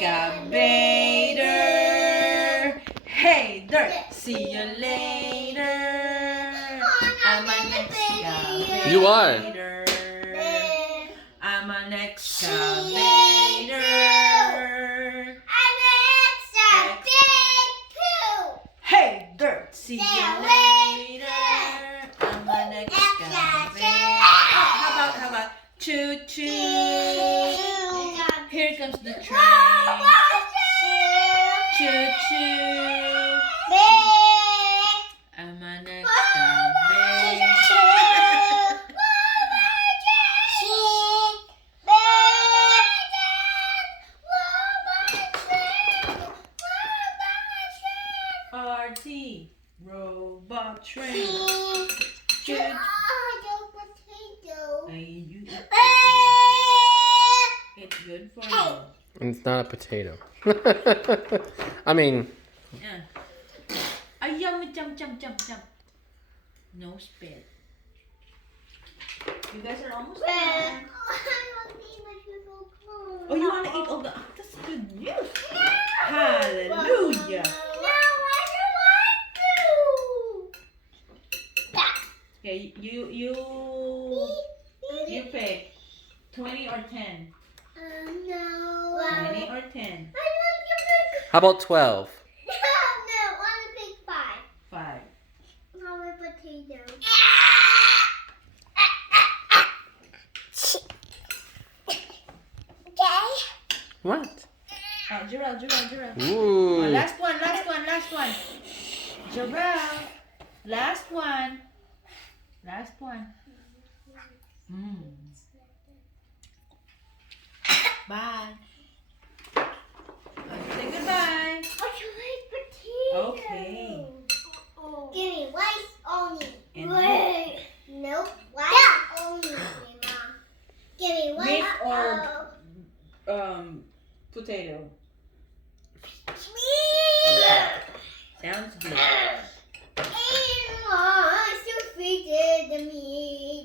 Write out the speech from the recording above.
excavator. Hey dirt, see you later. I'm an excavator. You are. I'm an excavator. Hey dirt, see you later. I'm an excavator. How about choo choo? Here comes the train. Choo choo. I'm an excavator. RT, robot train. Choo you eat it's good for you. It's not a potato. I mean, Yeah. Ayam, jump. No spit. You guys are almost done. Oh, you want to eat all the... That's good news. Hallelujah. Okay, you pick 20 or 10. No. 20 or 10. how about 12? No, I want to pick 5. 5. Not a potato. Okay. What? Gerald. Ooh. Oh, last one. Gerald. Last one. Bye. Say goodbye. I like potato. Okay. Give me white only. And Nope, white only, Mama. Give me white. Meat or potato. Me. Sounds good.